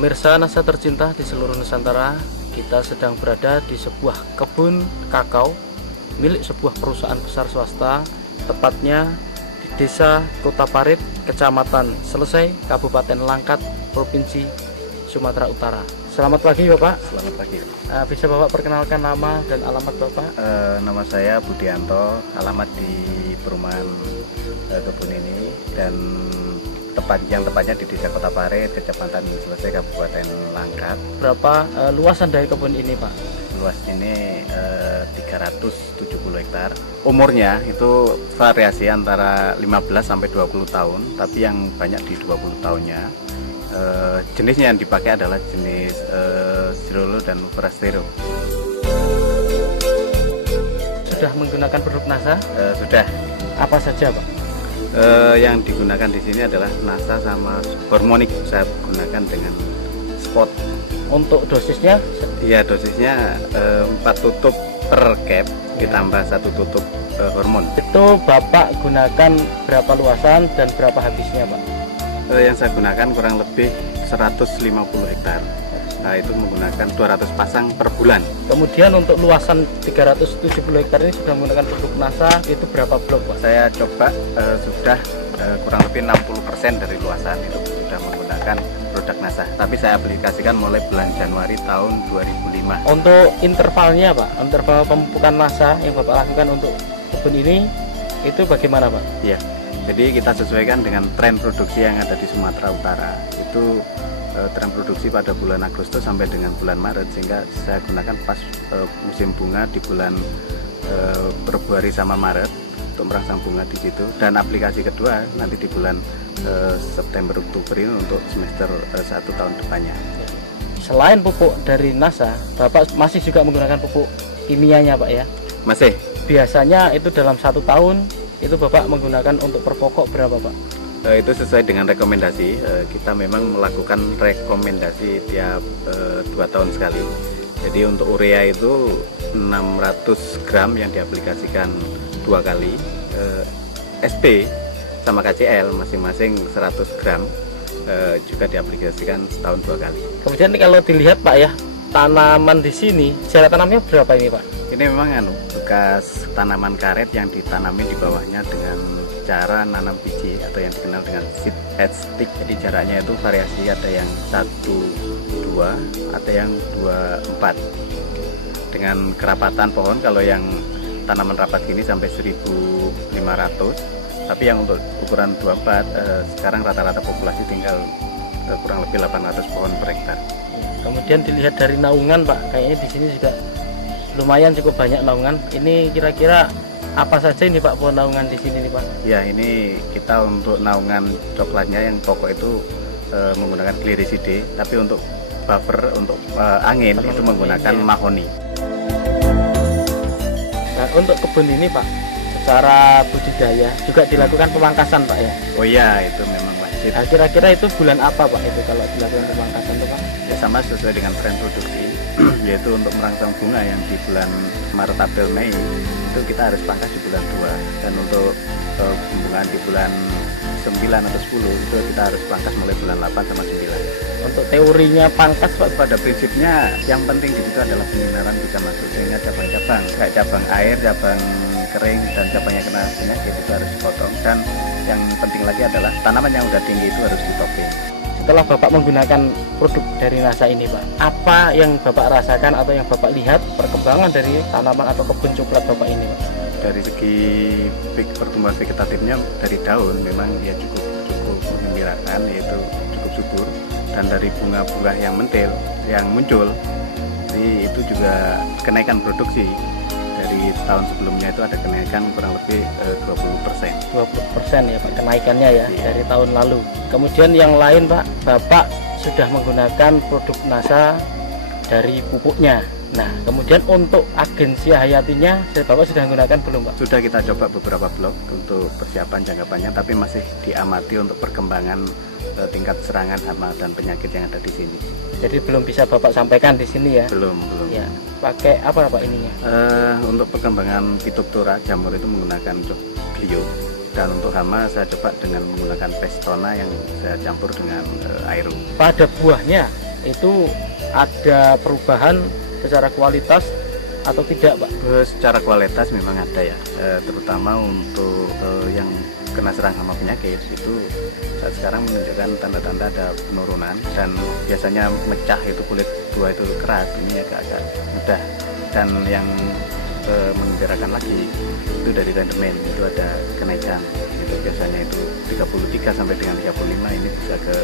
Pemirsa NASA tercinta di seluruh Nusantara, kita sedang berada di sebuah kebun kakao milik sebuah perusahaan besar swasta, tepatnya di Desa Kota Parit, Kecamatan Selesai, Kabupaten Langkat, Provinsi Sumatera Utara. Selamat pagi Bapak. Selamat pagi. Bisa Bapak perkenalkan nama dan alamat Bapak? Nama saya Budianto, alamat di perumahan kebun ini, dan tepatnya di Desa Kota Parit, Kecamatan Selesai, Kabupaten Langkat. Berapa luasan dari kebun ini Pak? Luas ini 370 hektar. Umurnya itu variasi antara 15 sampai 20 tahun, tapi yang banyak di 20 tahunnya. Jenisnya yang dipakai adalah jenis Zirolo dan Forastero. Sudah menggunakan produk NASA? Sudah. Apa saja Pak? Yang digunakan di sini adalah NASA sama hormonik. Saya gunakan dengan spot. Untuk dosisnya? Iya, dosisnya 4 tutup per cap ditambah 1 tutup hormon. Itu Bapak gunakan berapa luasan dan berapa habisnya Pak? Yang saya gunakan kurang lebih 150 hektar. Nah, itu menggunakan 200 pasang per bulan. Kemudian untuk luasan 370 hektar ini sudah menggunakan produk NASA, itu berapa blok Pak? Saya coba sudah kurang lebih 60% dari luasan itu sudah menggunakan produk NASA. Tapi saya aplikasikan mulai bulan Januari tahun 2005. Untuk intervalnya Pak, interval pemupukan NASA yang Bapak lakukan untuk kebun ini, itu bagaimana Pak? Iya, jadi kita sesuaikan dengan tren produksi yang ada di Sumatera Utara. Itu tren produksi pada bulan Agustus sampai dengan bulan Maret, sehingga saya gunakan pas musim bunga di bulan Februari sama Maret untuk merangsang bunga di situ, dan aplikasi kedua nanti di bulan September Oktober ini untuk semester 1 tahun depannya. Selain pupuk dari NASA, Bapak masih juga menggunakan pupuk kimianya Pak ya? Masih. Biasanya itu dalam 1 tahun itu Bapak menggunakan untuk per pokok berapa Pak? Itu sesuai dengan rekomendasi. Kita memang melakukan rekomendasi tiap 2 tahun sekali. Jadi untuk urea itu 600 gram yang diaplikasikan 2 kali. SP sama KCL masing-masing 100 gram juga diaplikasikan setahun 2 kali. Kemudian kalau dilihat Pak ya, tanaman di sini jarak tanamnya berapa ini Pak? Ini memang bekas tanaman karet yang ditanami di bawahnya dengan cara nanam biji atau yang dikenal dengan seed head stick. Jadi jaraknya itu variasi, ada yang 1-2, ada yang 2-4. Dengan kerapatan pohon, kalau yang tanaman rapat gini sampai 1.500. Tapi yang untuk ukuran 24 sekarang rata-rata populasi tinggal kurang lebih 800 pohon per hektar. Kemudian dilihat dari naungan Pak, kayaknya di sini juga lumayan cukup banyak naungan. Ini kira-kira apa saja ini Pak pohon naungan di sini nih Pak? Ya, ini kita untuk naungan coklatnya yang pokok itu menggunakan Gliricidae, tapi untuk buffer untuk angin itu menggunakan mahoni. Nah, untuk kebun ini Pak, secara budidaya juga dilakukan pemangkasan Pak ya? Oh iya, itu memang wajib. Nah, kira-kira itu bulan apa Pak itu kalau dilakukan pemangkasan itu Pak? Ya, sama sesuai dengan tren produksi, yaitu untuk merangsang bunga yang di bulan Maret, April, Mei itu kita harus pangkas di bulan 2, dan untuk pembungaan di bulan 9 atau 10 itu kita harus pangkas mulai bulan 8 sama 9. Untuk teorinya pangkas Pak? Pada prinsipnya yang penting di situ adalah penyinaran bisa masuk, sehingga cabang-cabang kayak cabang air, cabang kering, dan cabang yang kena penyakit itu harus dipotong. Dan yang penting lagi adalah tanaman yang udah tinggi itu harus ditoping. Setelah Bapak menggunakan produk dari NASA ini Pak, apa yang Bapak rasakan atau yang Bapak lihat perkembangan dari tanaman atau kebun coklat Bapak ini Pak? Dari segi pertumbuhan vegetatifnya dari daun memang ya cukup menggembirakan, yaitu cukup subur, dan dari bunga-bunga yang mentil yang muncul, jadi itu juga kenaikan produksi. Dari tahun sebelumnya itu ada kenaikan kurang lebih 20%. 20% ya Pak kenaikannya ya, Iya. dari tahun lalu. Kemudian yang lain Pak, Bapak sudah menggunakan produk NASA dari pupuknya. Nah, kemudian untuk agensi hayatinya, Bapak sudah menggunakan belum Pak? Sudah kita coba beberapa blok untuk persiapan jangka panjang, tapi masih diamati untuk perkembangan tingkat serangan hama dan penyakit yang ada di sini. Jadi belum bisa Bapak sampaikan di sini ya? Belum. Ya, pakai apa Pak ininya? Untuk perkembangan Phytophthora jamur itu menggunakan Glio, dan untuk hama saya coba dengan menggunakan Pestona yang saya campur dengan Aero. Pada buahnya itu ada perubahan secara kualitas atau tidak, Pak? Secara kualitas memang ada ya, terutama untuk yang kena serang hama penyakit itu saat sekarang menunjukkan tanda-tanda ada penurunan, dan biasanya mecah itu kulit buah itu keras, ini agak-agak mudah. Dan yang menggembirakan lagi itu dari rendemen itu ada kenaikan, itu biasanya itu 33 sampai dengan 35, ini bisa ke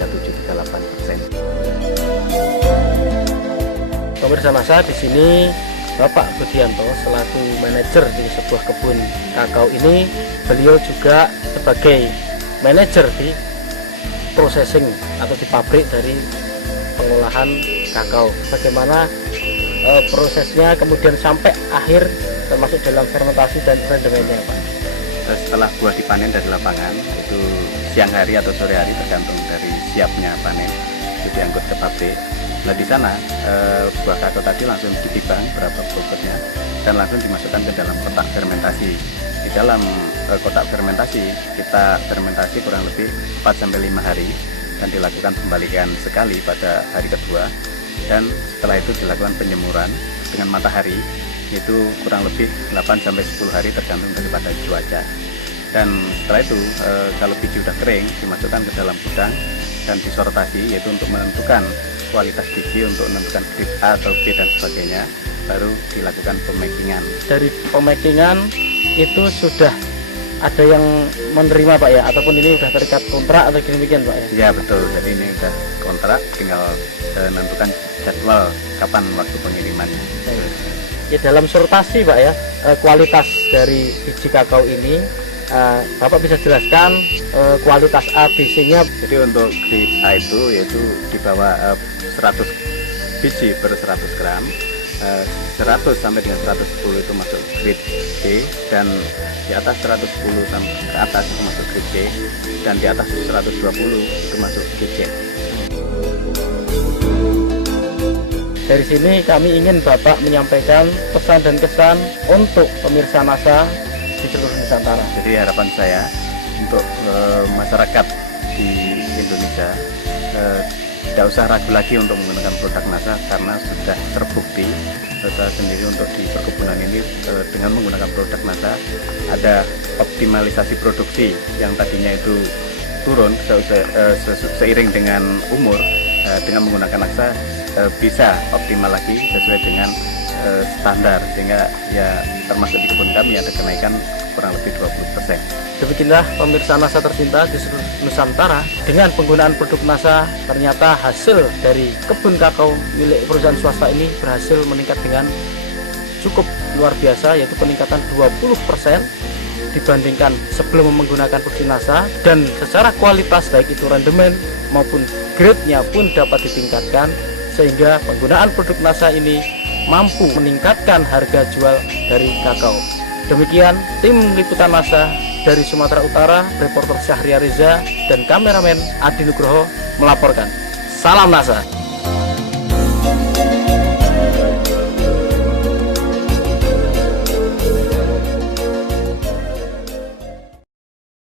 37-38%. Pemirsa Nasa, di sini Bapak Budianto selaku manajer di sebuah kebun kakao ini, beliau juga sebagai manajer di processing atau di pabrik dari pengolahan kakao. Bagaimana prosesnya kemudian sampai akhir, termasuk dalam fermentasi dan rendemennya, Pak? Setelah buah dipanen dari lapangan, itu siang hari atau sore hari tergantung dari siapnya panen, itu diangkut ke pabrik. Nah di sana buah kakao tadi langsung ditimbang berapa bobotnya dan langsung dimasukkan ke dalam kotak fermentasi. Di dalam kotak fermentasi kita fermentasi kurang lebih 4-5 hari dan dilakukan pembalikan sekali pada hari kedua, dan setelah itu dilakukan penjemuran dengan matahari itu kurang lebih 8-10 hari tergantung daripada cuaca. Dan setelah itu kalau biji udah kering dimasukkan ke dalam gudang dan disortasi, yaitu untuk menentukan kualitas biji, untuk menentukan grade A atau B dan sebagainya, baru dilakukan pemakingan. Dari pemakingan itu sudah ada yang menerima, Pak ya, ataupun ini sudah terikat kontrak atau demikian, Pak ya? Ya betul, jadi ini sudah kontrak, tinggal menentukan jadwal kapan waktu pengirimannya. Ya, dalam sortasi, Pak ya, kualitas dari biji kakao ini, Bapak bisa jelaskan kualitas A, B, C-nya? Jadi untuk grade A itu yaitu di bawah 100 biji per 100 gram, 100 sampai dengan 110 itu masuk grade B, dan di atas 110 sampai ke atas itu masuk grade C, dan di atas 120 itu masuk grade C. Dari sini kami ingin Bapak menyampaikan pesan dan kesan untuk pemirsa Nasa di seluruh Nusantara. Jadi harapan saya untuk masyarakat di Indonesia tidak usah ragu lagi untuk menggunakan produk Nasa, karena sudah terbukti saya sendiri untuk di perkebunan ini dengan menggunakan produk Nasa ada optimalisasi produksi yang tadinya itu turun seiring dengan umur, dengan menggunakan Nasa bisa optimal lagi sesuai dengan standar, sehingga ya termasuk di kebun kami ada kenaikan kurang lebih 20%. Demikianlah pemirsa Nasa tercinta di seluruh Nusantara, dengan penggunaan produk Nasa ternyata hasil dari kebun kakao milik perusahaan swasta ini berhasil meningkat dengan cukup luar biasa, yaitu peningkatan 20% dibandingkan sebelum menggunakan produk Nasa, dan secara kualitas baik itu rendemen maupun grade-nya pun dapat ditingkatkan, sehingga penggunaan produk Nasa ini mampu meningkatkan harga jual dari kakao. Demikian tim liputan Nasa dari Sumatera Utara, reporter Syahria Reza dan kameramen Adi Nugroho melaporkan. Salam Nasa.